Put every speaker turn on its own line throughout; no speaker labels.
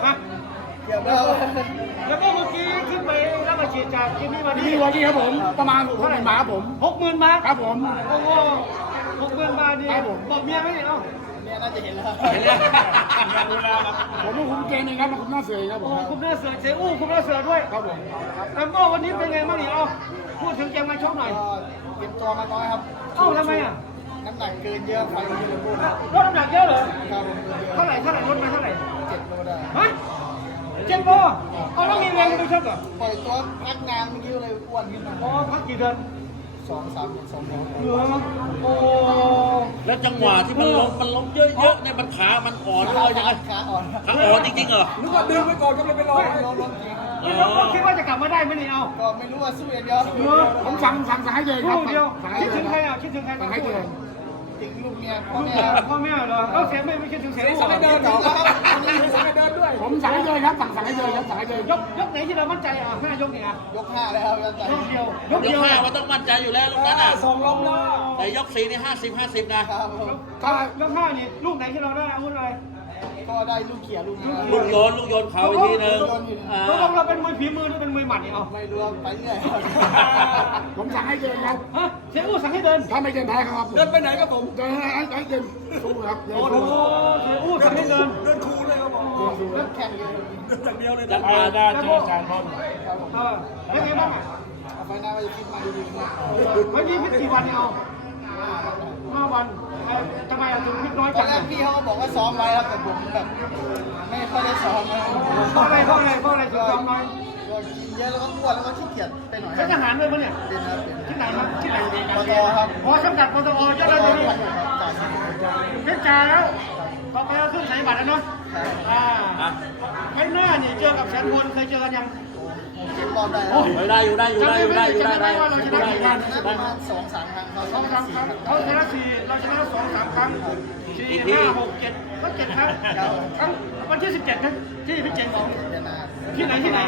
ฮะ
เกี่ยวแล้ว
แล้วก็เมื่อกี้ขึ้นไปรับอาชีพจากที่นี่มา
ที่
ที่
วันนี้ครับผมประมาณ60,000 บาทครับผม
60,000 บาท
ครับผม
โอ้โห60,000 บาทนี่บอกเมียไหมเอ้า
เนี่ยน่าจะเห็นแล้ว
เห็นแล้ว
ผมต้องคุมเกณฑ์เองครับมาคุมหน้าเสือครับผ
โอ้
ม
คุณหน้าเสือเสียอู้คุณหน้าเสือด้วย
ครับผม
แล้วก็วันนี้เป็นไงบ้างนี่เอ้าพูดถึงเกมมาชกหน่อย
ก็เก็บตัวมาน้อยครับ
เอ้าทำไมอ่ะ
น้ำหนักเกินเยอะไปเยอะเลยพูด
ลดน้ำหนักเยอะเหรอ
ครับผมเกินเยอะ
เท่าไหร่ลดมาเท่าไหร่
7 โลได้
ฮะ7 โลเอาแล้วมีแรงไปชกเหรอ
ปล่อยตัวพักงานเมื่อกี้เลยอ้วนขึ้นมา
อ๋อพักกี่เดือน
2-3 เดือน2 เดือน
เหลือโอ้
แล้วจังหวะที่มันล้มเยอะๆในมันขามันอ่อนเลยยังไง
ขาอ่อน
ขาอ่อนจริงๆเหรอ
นึกว่าดึงไปก่อนก็เลยไปรอ
ล้มจริง
แล้วคิดว่าจะกลับมาได้ไหมนี่เอา
ก็ไม่รู้ว่าสู้อย่างเดียว
ผมสั่งให้เดินครับ
ลูกเดียว
สั่งให้
คิด
เดิ
ถึ
น
งใครอ่ะคิดถึงใคร
สั่งให้เดิน
ถึงลูกเมียพ่อ
ลูก
แม่
พ่อแม่เหรอเออเสียไม่คิดถึงเสียลูก
สั่งให้เดินเหรอสั่งให้เดินด้วยผมสั่งให้เดินครับสั่งให้เดินครับสั่งให้เดิน
ยกไหนที่เรามั่นใจอ่ะ5 ยกนี่อ่ะ
ยก 5 แล้วยันใจ
ยกเดียวย
ก
เดียว
ห้าว่าต้องมั่นใจอยู่แล้วลูกนั้นอ่ะ
ส่งลมแล้ว
แต่ยก4นี่50-50นะครับ
ผม
ถ้าย
ก5นี่ลูกไหนที่เราได้อาวุธอะไร
ก็ได้ลูกเขียลูกนี้
ลูกโยนเข่าอีกทีนึงอ่า
ตกลงเราเป็นมวยฝีมือหรือเป็นมวยหมัดนี่เอา
ไม่รู้ว่าไปเรื่อย
ผมสั่งให้เดินครับ
ฮะเสียอู้สั่งให้เดิน
ถ้าไม่เดินแพ้ครับเดินไปไหนครับผมเดินให้เดินสู้ครับเดิน
โอ้โห
สู้
เสียอู้สั่งให้เดิน
เดินคูเลยครับผม
เริ่มแข่งเลย
เดินอย่างเดียวเลย
จังหวะ
ได้เจออาจารย์พร้อมเป็นไงบ้างอ่ะ
ไฟหน้าว่าจะคิดมาดีๆนะ
วันนี้พิษกี่วันเนี่ยเอา5 วันทำไมถึงพิษน้อย
ตอ
จั
น
ง
แรกพี่เขาก็บอกว่าซ้อมไว้ครับแต่ผมแบบไม่ค่อยได้ซ้อมนะ
เพราะอะไรถึงซ้อมน้อย
ก็กินเยอะแล้วก็อ้วนแล้วก็ขี้เกียจไปหน่อย
เป็นทหารเลยปะเนี่ย
เป็นครับเป็น
ที่ไหนครับที่ไหน
ปตครับ
พอสังกัดปตอยอดเลย
ก็
นี่
วันอยู่ครับจ่าย
เพชรจาแล้วต่อไปเราขึ้นสายบัตรแล้วเนาะไอ้หน้านี่เจอกับแสนพลเคยเจอกันยัง
เก็บรอบได้แล้ว
ได้อยู่ได้ได้
ประมาณ2-3 ครั้งเขา
2-3 ครั้งเขาชนะ4เราชนะ2-3 ครั้ง4 5 6 7ก็7 ครั้งครั้งวันที่17นะที่พิจิตรบอก
เดือนหน้า
ที่ไหน
ที่ไหน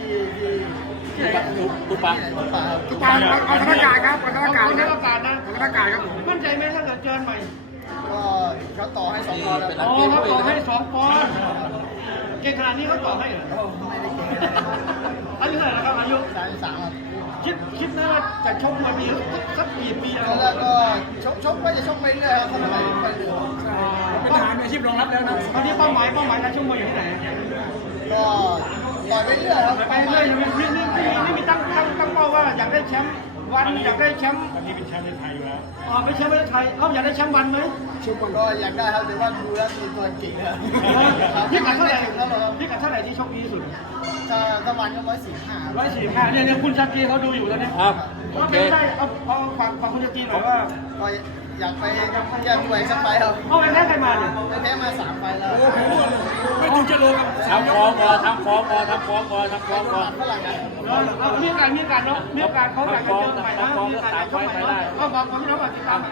ตุปัง
ป่า
ทุกการเอาธนากาศครับเอาธนากาศ
เอา
ครับ
อากาศนะ
เอาธนากาศครับผม
มั่นใจไหมถ้าเกิดเจอใหม่
ก็เขาต่อให้2 ปอนด์แล้ว
อ๋อเขาต่อให้2 ปอนด์เก่งขนาดนี้เขาต่อให้เหรอ
ไม่ได้เก่ง
อายุเท่าไหร่แล้วครับอายุ
33ครับ
คิดนะว่าจะชกมาปีสักกี่ปี
ตอนแรกก็ชกก็จะชกไปเรื่อยครับทำไมไปเรื่อย
เป็นทหารมีอาชีพรองรับแล้วนะ
ตอนนี้เป้าหมายการชกมวยอยู่ที่ไหน
ก็ต่อยไปเรื่อยครับ
ไปเรื่อยนี่มีตั้งเป้าว่าอยากได้แชมป์วันอยากได้แชมป์อันนี้เป็นแชมป์ในไทยอยู่แล้วอ๋อเป็นแชมป์ประเทศไทยเขาอยากได้แชมป์วันไหม
ก็อยากได้ครับแต่ว่าดูแล้วมีตัวเก่งครับ
พี่กัดเท่าไหร่
แล้วเหรอครับ
พี่กัดเท่าไหร่ที่ชกดีที่สุด
ถ้าวันก็145
145เนี่ยคุณชาตรีเขาดูอยู่แล้วเนี่ย
ครับโอ
เอา
เค
ได้เอาฝากคุณชาตรีหน่อยว่า
ก็อยากไปแก้มวยสักไฟครับ
เอาไปแพ้ใครมาเนี่ย
แพ้มา3 ไฟแล้ว
ไม่ถึงจะโลครับ
ทำฟ้องก่อนทำฟ้องก่อน
ฝรั่งนะ
มีโอกาสเนาะมีโอกาสเขาอยากจะเจอใหม่นะมีโอกาสจะชกใหม่เนาะก็บอกพี่น้องว่าติดตาม